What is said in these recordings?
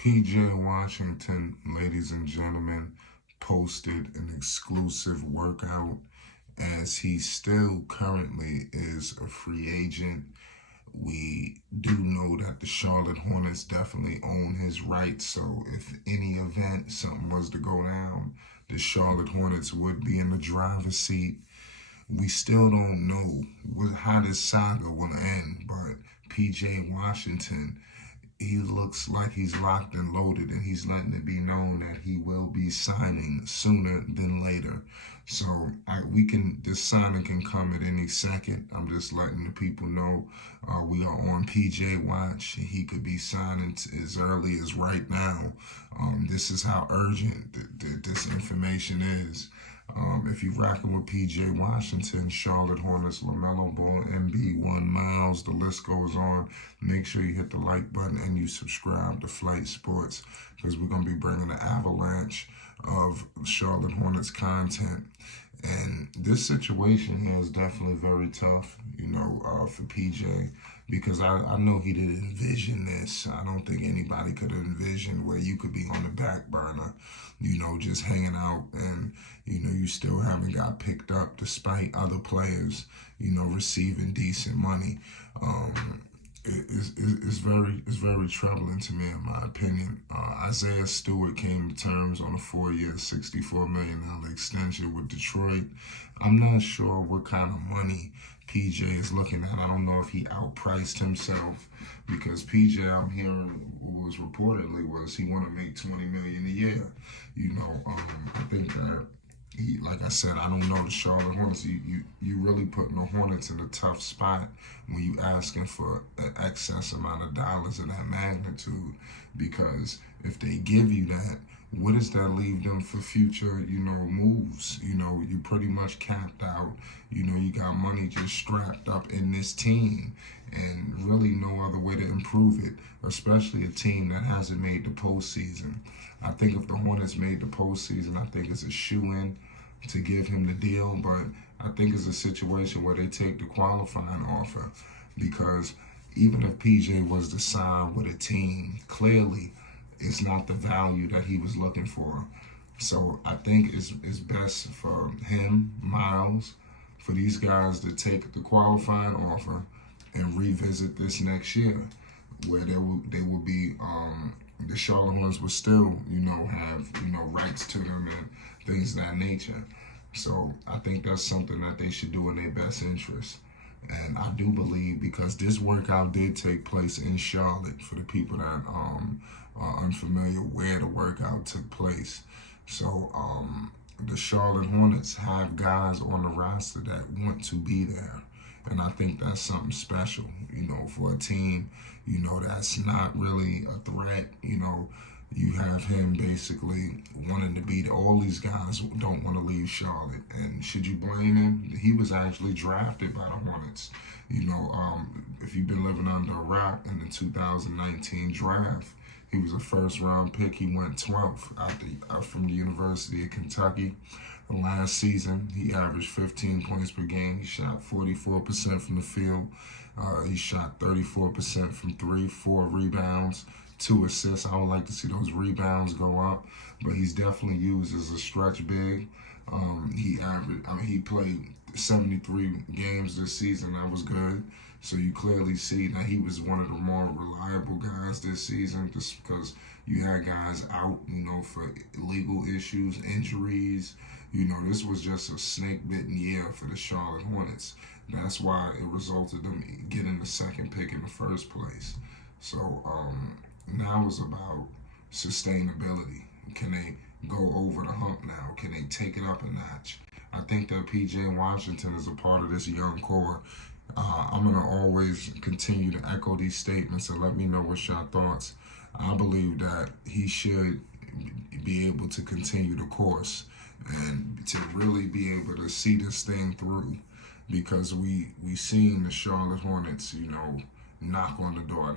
PJ Washington, ladies and gentlemen, posted an exclusive workout as he still currently is a free agent. We do know that the Charlotte Hornets definitely own his rights, so if any event, something was to go down, the Charlotte Hornets would be in the driver's seat. We still don't know how this saga will end, but PJ Washington, he looks like he's locked and loaded, and he's letting it be known that he will be signing sooner than later. So this signing can come at any second. I'm just letting the people know we are on PJ watch. He could be signing as early as right now. This is how urgent this information is. If you're rocking with PJ Washington, Charlotte Hornets, LaMelo Ball, MB1 Miles, the list goes on. Make sure you hit the like button and you subscribe to Flight Sports because we're going to be bringing an avalanche of Charlotte Hornets content. And this situation here is definitely very tough, for PJ because I know he didn't envision this. I don't think anybody could have envisioned where you could be on the back burner, just hanging out and, you still haven't got picked up despite other players, receiving decent money. It's very troubling to me, in my opinion. Isaiah Stewart came to terms on a 4-year, $64 million extension with Detroit. I'm not sure what kind of money PJ is looking at. I don't know if he outpriced himself because PJ, I'm hearing was reportedly was he want to make $20 million a year. I think that. Like I said, I don't know the Charlotte Hornets. You really putting the Hornets in a tough spot when you asking for an excess amount of dollars in that magnitude. Because if they give you that, what does that leave them for future, moves? You pretty much capped out. You got money just strapped up in this team and really no other way to improve it, especially a team that hasn't made the postseason. I think if the Hornets made the postseason, I think it's a shoe-in to give him the deal, but I think it's a situation where they take the qualifying offer because even if PJ was to sign with a team, clearly it's not the value that he was looking for. So I think it's best for him, Miles, for these guys to take the qualifying offer and revisit this next year, where they will be the Charlotte Hornets will still, have, rights to them and things of that nature. So I think that's something that they should do in their best interest. And I do believe because this workout did take place in Charlotte for the people that are unfamiliar where the workout took place. So the Charlotte Hornets have guys on the roster that want to be there. And I think that's something special, for a team, that's not really a threat. You have him basically wanting to be there. All these guys don't want to leave Charlotte. And should you blame him? He was actually drafted by the Hornets. If you've been living under a rock in the 2019 draft, he was a first-round pick. He went 12th out from the University of Kentucky. Last season, he averaged 15 points per game. He shot 44% from the field. He shot 34% from three, 4 rebounds, 2 assists. I would like to see those rebounds go up, but he's definitely used as a stretch big. He played 73 games this season. That was good. So you clearly see that he was one of the more reliable guys this season just because you had guys out, for legal issues, injuries. This was just a snake-bitten year for the Charlotte Hornets. That's why it resulted in them getting the second pick in the first place. So now it's about sustainability. Can they go over the hump now? Can they take it up a notch? I think that PJ Washington is a part of this young core. I'm going to always continue to echo these statements and let me know what's your thoughts. I believe that he should be able to continue the course and to really be able to see this thing through because we seen the Charlotte Hornets, knock on the door,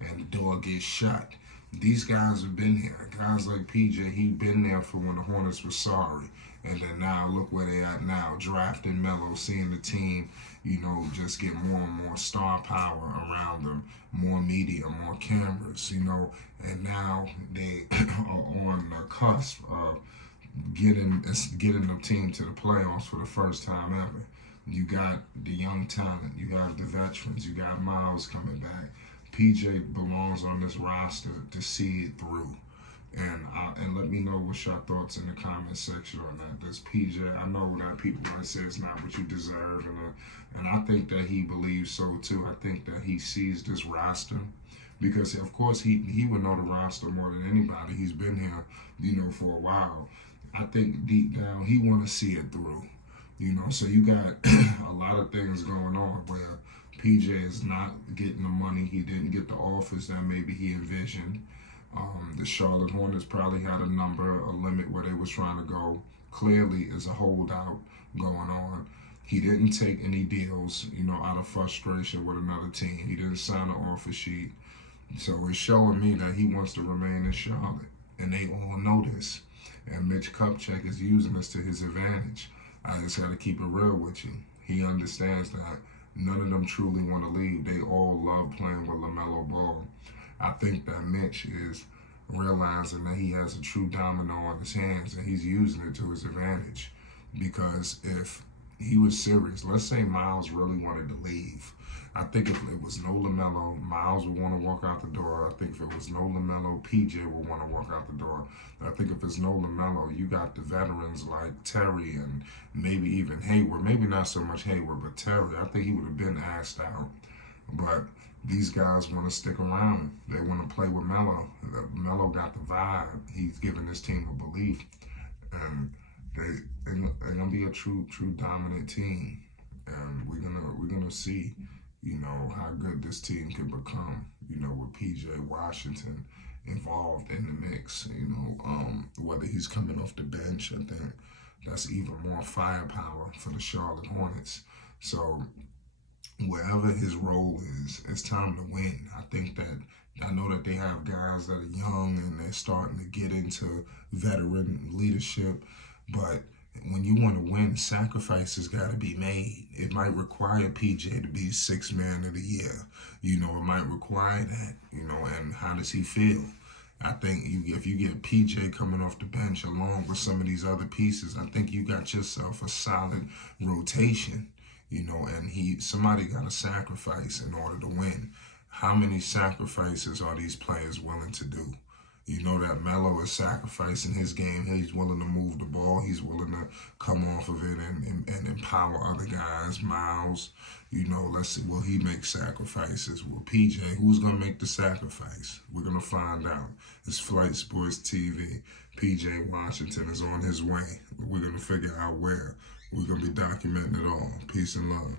and the door gets shut. These guys have been here. Guys like PJ, he been there for when the Hornets were sorry. And then now look where they at now, drafting Melo, seeing the team, just get more and more star power around them, more media, more cameras, and now they are on the cusp of getting the team to the playoffs for the first time ever. You got the young talent, you got the veterans, you got Miles coming back. PJ belongs on this roster to see it through. And let me know what's your thoughts in the comment section on that. Does PJ? I know that people might say it's not what you deserve, and I think that he believes so too. I think that he sees this roster because, of course, he would know the roster more than anybody. He's been here, for a while. I think deep down he want to see it through. So you got a lot of things going on where PJ is not getting the money. He didn't get the offers that maybe he envisioned. The Charlotte Hornets probably had a limit where they was trying to go. Clearly, is a holdout going on. He didn't take any deals, out of frustration with another team. He didn't sign an offer sheet. So it's showing me that he wants to remain in Charlotte. And they all know this. And Mitch Kupchak is using this to his advantage. I just got to keep it real with you. He understands that none of them truly want to leave. They all love playing with LaMelo Ball. I think that Mitch is realizing that he has a true domino on his hands and he's using it to his advantage. Because if he was serious, let's say Miles really wanted to leave. I think if it was no LaMelo, Miles would want to walk out the door. I think if it was no LaMelo, PJ would want to walk out the door. I think if it's no LaMelo, you got the veterans like Terry and maybe even Hayward. Maybe not so much Hayward, but Terry. I think he would have been asked out. But these guys want to stick around. They want to play with Melo. Melo got the vibe. He's giving this team a belief. And they're gonna be a true dominant team. And we're gonna see, how good this team can become, with PJ Washington involved in the mix, whether he's coming off the bench. I think that's even more firepower for the Charlotte Hornets. So wherever his role is, it's time to win. I know that they have guys that are young and they're starting to get into veteran leadership, but when you want to win, sacrifices got to be made. It might require PJ to be sixth man of the year. It might require that, and how does he feel? I think if you get PJ coming off the bench along with some of these other pieces, I think you got yourself a solid rotation, and somebody got to sacrifice in order to win. How many sacrifices are these players willing to do? That Melo is sacrificing his game. He's willing to move the ball. He's willing to come off of it and empower other guys. Miles, let's see, will he make sacrifices? Will PJ, who's going to make the sacrifice? We're going to find out. It's Flight Sports TV. PJ Washington is on his way. We're going to figure out where. We're going to be documenting it all. Peace and love.